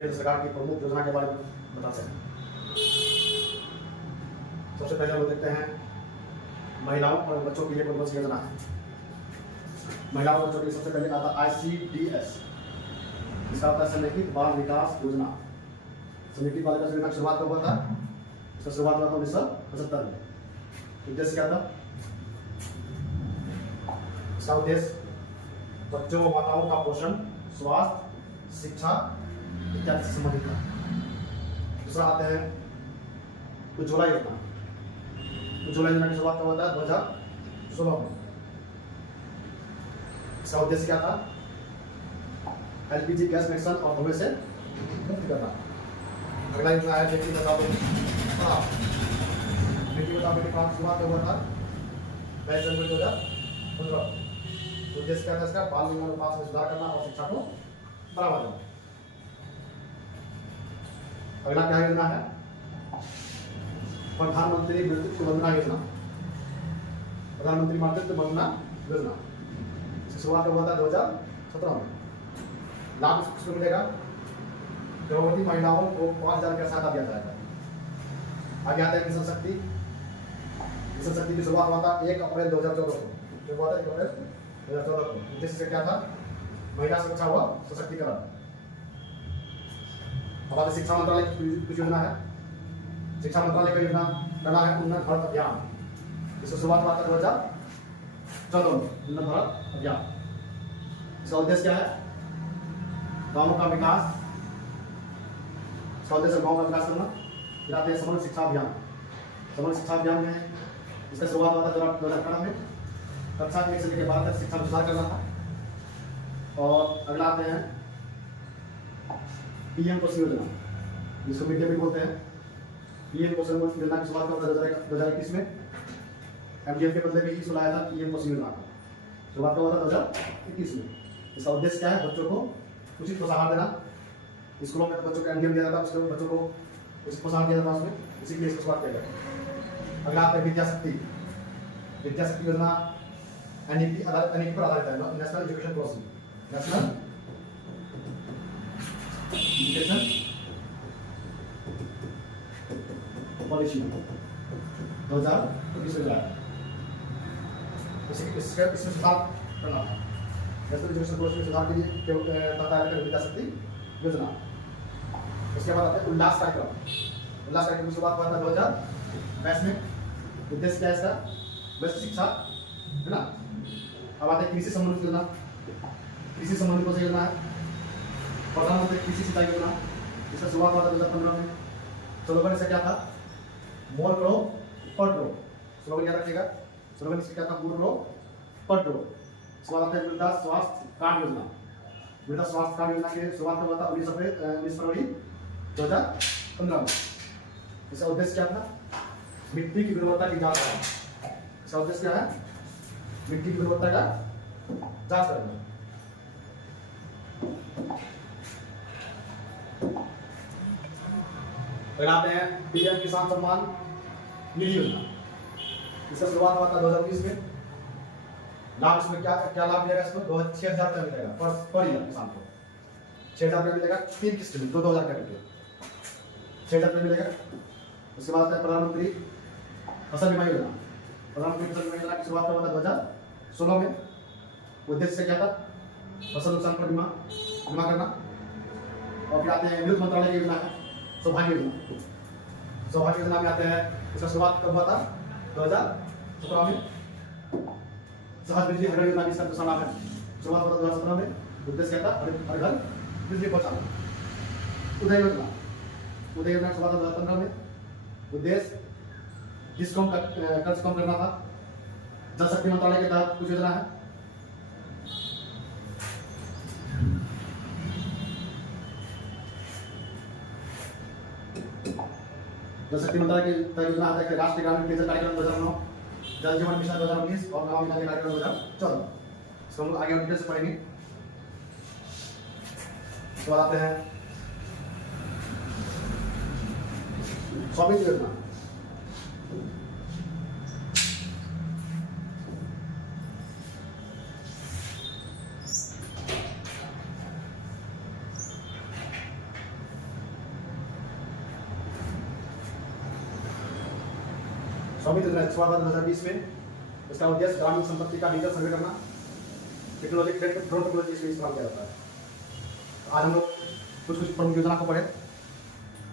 केंद्र सरकार की प्रमुख योजना के बारे में बताते हैं। सबसे पहले हम देखते हैं महिलाओं और बच्चों के लिए कौन सी योजना है। महिलाओं और बच्चों के लिए सबसे पहले आता है ICDS, इसका होता है समेकित बाल विकास योजना। समेकित बाल विकास योजना की शुरुआत कब हुआ था? इसका शुरुआत हुआ था 1975 में। उद्देश्य क्या था? इसका उद्देश्य बच्चों और माताओं का पोषण, स्वास्थ्य, शिक्षा इत्यादि से संबंधित था। दूसरा आते हैं उज्ज्वला योजना। उज्ज्वला योजना की शुरुआत कब हुआ था? 2016 में। इसका उद्देश्य क्या था? LPG गैस कनेक्शन और धुएं से मुक्ति करना। अगला योजना है बेटी बचाओ बेटी पढ़ाओ। बेटी बचाओ बेटी पढ़ाओ की शुरुआत कब हुआ था? 22 जनवरी 2015। उद्देश्य क्या था इसका? बाल विवाह अनुपात में सुधार करना और शिक्षा को बढ़ावा देना। अगला क्या योजना है? प्रधानमंत्री मातृत्व वंदना योजना। प्रधानमंत्री मातृत्व वंदना योजना इसकी शुरुआत कब हुआ था? 2017 में। लाभ किसको मिलेगा? गर्भवती महिलाओं को 5,000 रुपया सहायता दिया जाएगा। आगे आता है मिशन शक्ति। मिशन शक्ति की शुरुआत हुआ था 1 अप्रैल 2014 को। जो हुआ था 1 अप्रैल 2014 को। उद्देश्य क्या था? महिला सुरक्षा व सशक्तिकरण। अब आगे शिक्षा मंत्रालय की कुछ योजना है। शिक्षा मंत्रालय का योजना पहला है उन्नत भारत अभियान। इसकी शुरुआत हुआ था 2014 में। उन्नत भारत अभियान इसका उद्देश्य क्या है? गांवों का विकास। इसका उद्देश्य गांव का विकास करना। फिर आते हैं समग्र शिक्षा अभियान। समग्र शिक्षा अभियान में इसका शुरुआत हुआ था 2018 में। कक्षा 1 से लेकर 12 तक शिक्षा में सुधार करना था। और अगला आते हैं PM पोषण योजना, जिसको मिड डे मील बोलते हैं। PM पोषण योजना की शुरुआत हुआ था 2021 में। MDF के बदले में ही सुनाया था PM पोषण योजना का। शुरुआत हुआ था 2021 में। इसका उद्देश्य क्या है? बच्चों को उचित प्रोत्साहन देना। स्कूलों में बच्चों को MDF दिया जाता है, उसके बच्चों को उचित प्रोत्साहन दिया जाता है उसमें, इसीलिए इसकी शुरुआत किया गया। अगला आता है विद्या शक्ति। विद्या शक्ति योजना NEP पर आधारित है, national education policy. National education policy 2021 में लाया। इसमें सुधार करना था। नेशनल एजुकेशन पॉलिसी में सुधार के लिए तथा विद्या शक्ति योजना। उसके बाद आते हैं उल्लास कार्यक्रम। उल्लास कार्यक्रम की शुरुआत हुआ था 2022 में। उद्देश्य क्या है इसका? बेस्ट शिक्षा है ना। अब आते हैं कृषि संबंधित योजना। कृषि संबंधित कौन सी योजना है? प्रधानमंत्री कृषि सिंचाई योजना। इसका शुरुआत हुआ था 2015 में। स्लोगन इसका क्या था? मोर ग्रो पर ग्रो। स्लोगन याद रखिएगा। स्लोगन इसका क्या था? मोर ग्रो पर ग्रो। इसके बाद आते हैं मृदा स्वास्थ्य कार्ड योजना। मृदा स्वास्थ्य कार्ड योजना की शुरुआत हुआ था 19 फरवरी 2015 में। इसका उद्देश्य क्या था? मिट्टी की गुणवत्ता की जांच करना। इसका उद्देश्य क्या है? मिट्टी की गुणवत्ता का जांच करना। फिर आते हैं PM किसान सम्मान निधि योजना। इसका शुरुआत हुआ था 2020 में। लाभ इसमें क्या क्या लाभ मिलेगा? इसको 6,000 रुपया मिलेगा पर ईयर किसान को। 6,000 रुपया मिलेगा 3 किस्त में, 2,000 रुपये 6,000 रुपये मिलेगा। उसके बाद है प्रधानमंत्री फसल बीमा योजना। प्रधानमंत्री फसल बीमा योजना की शुरुआत हुआ था 2016 में। उद्देश्य क्या था? फसल नुकसान पर बीमा करना। और फिर आते हैं विद्युत मंत्रालय की योजना है सौभाग्य योजना। सौभाग्य योजना में आते हैं, इसका शुरुआत कब हुआ था? 2017 में। सहज बिजली हर घर योजना इसका दूसरा नाम है। शुरुआत हुआ था 2017 में। उद्देश्य क्या था? हर घर बिजली पहुंचाना। उदय योजना। उदय योजना की शुरुआत 2015 में। उद्देश्य डिस्कॉम कर्ज कम करना था। जल शक्ति मंत्रालय के तहत कुछ योजना है। जल शक्ति मंत्रालय की तहत योजना आता है राष्ट्रीय ग्रामीण पेयजल कार्यक्रम 2009, जल जीवन मिशन 2019 और नमामि गंगे कार्यक्रम 2014। इसको हम लोग आगे डिटेल से पढ़ेंगे। इसके बाद आते हैं स्वामित्व योजना। स्वामित्व योजना शुरुआत 2020 में। इसका उद्देश्य ग्रामीण संपत्ति का डिजिटल सर्वे करना, टेक्नोलॉजी ड्रोन टेक्नोलॉजी इसमें इस्तेमाल किया जाता है। आज हम लोग कुछ प्रमुख योजना को पढ़े।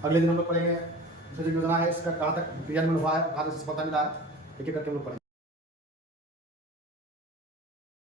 अगले दिन हम लोग पढ़ेंगे दूसरी योजना है, इसका कहाँ तक क्रियान्वयन हुआ है, कहाँ तक सफलता मिला है, एक एक करके हम लोग पढ़ेंगे।